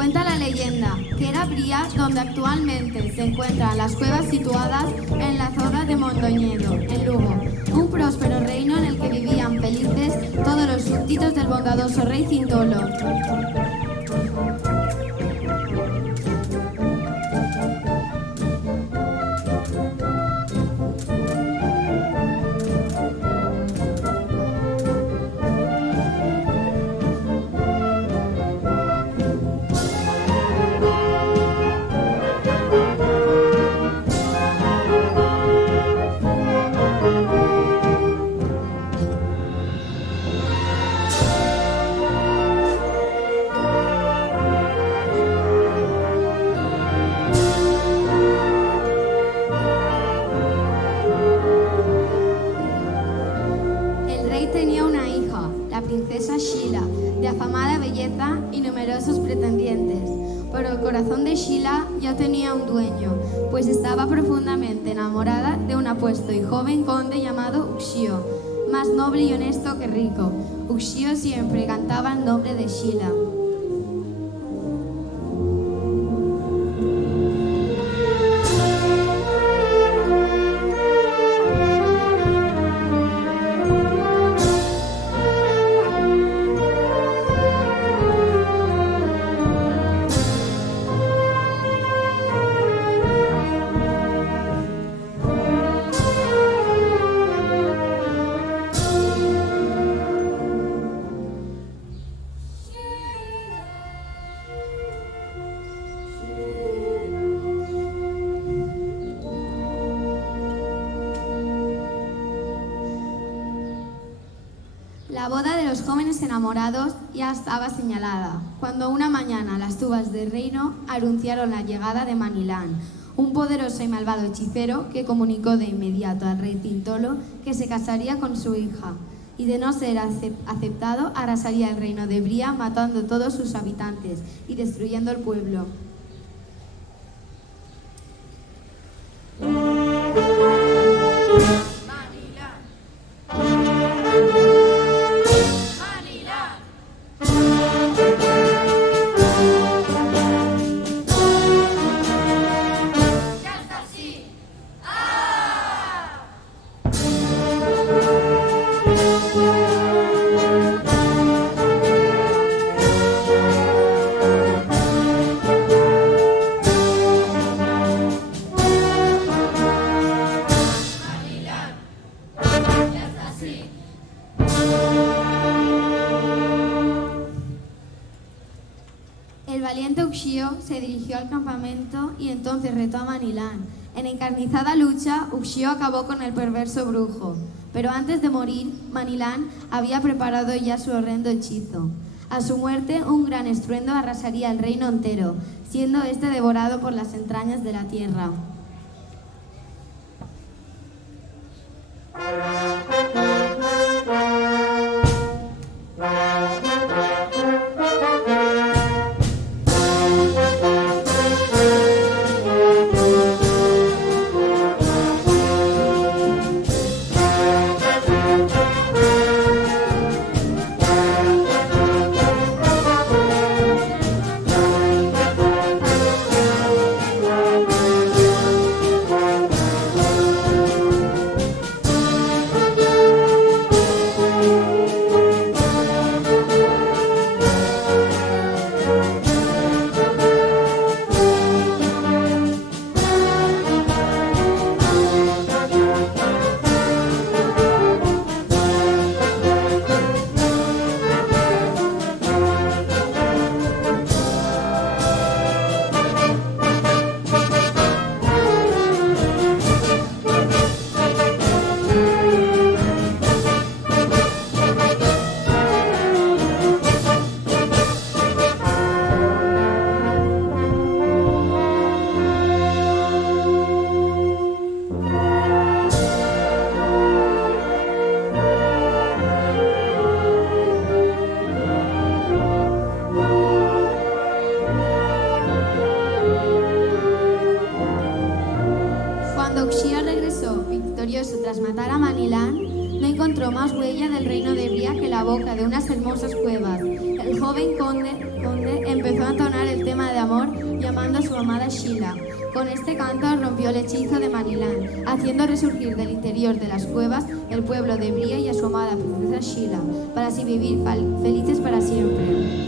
Cuenta la leyenda que era Bría donde actualmente se encuentran las cuevas situadas en la zona de Mondoñedo, en Lugo, un próspero reino en el que vivían felices todos los súbditos del bondadoso rey Cintolo. Tenía una hija, la princesa Sheila, de afamada belleza y numerosos pretendientes. Pero el corazón de Sheila ya tenía un dueño, pues estaba profundamente enamorada de un apuesto y joven conde llamado Uxío, más noble y honesto que rico. Uxío siempre cantaba el nombre de Sheila. La boda de los jóvenes enamorados ya estaba señalada, cuando una mañana las tubas del reino anunciaron la llegada de Manilán, un poderoso y malvado hechicero que comunicó de inmediato al rey Cintolo que se casaría con su hija, y de no ser aceptado arrasaría el reino de Bría matando a todos sus habitantes y destruyendo el pueblo. El valiente Uxío se dirigió al campamento y entonces retó a Manilán. En encarnizada lucha, Uxío acabó con el perverso brujo, pero antes de morir, Manilán había preparado ya su horrendo hechizo. A su muerte, un gran estruendo arrasaría el reino entero, siendo este devorado por las entrañas de la tierra. Tras matar a Manilán, no encontró más huella del reino de Bría que la boca de unas hermosas cuevas. El joven conde empezó a entonar el tema amor llamando a su amada Sheila. Con este canto rompió el hechizo de Manilán, haciendo resurgir del interior de las cuevas el pueblo de Bría y a su amada princesa Sheila, para así vivir felices para siempre.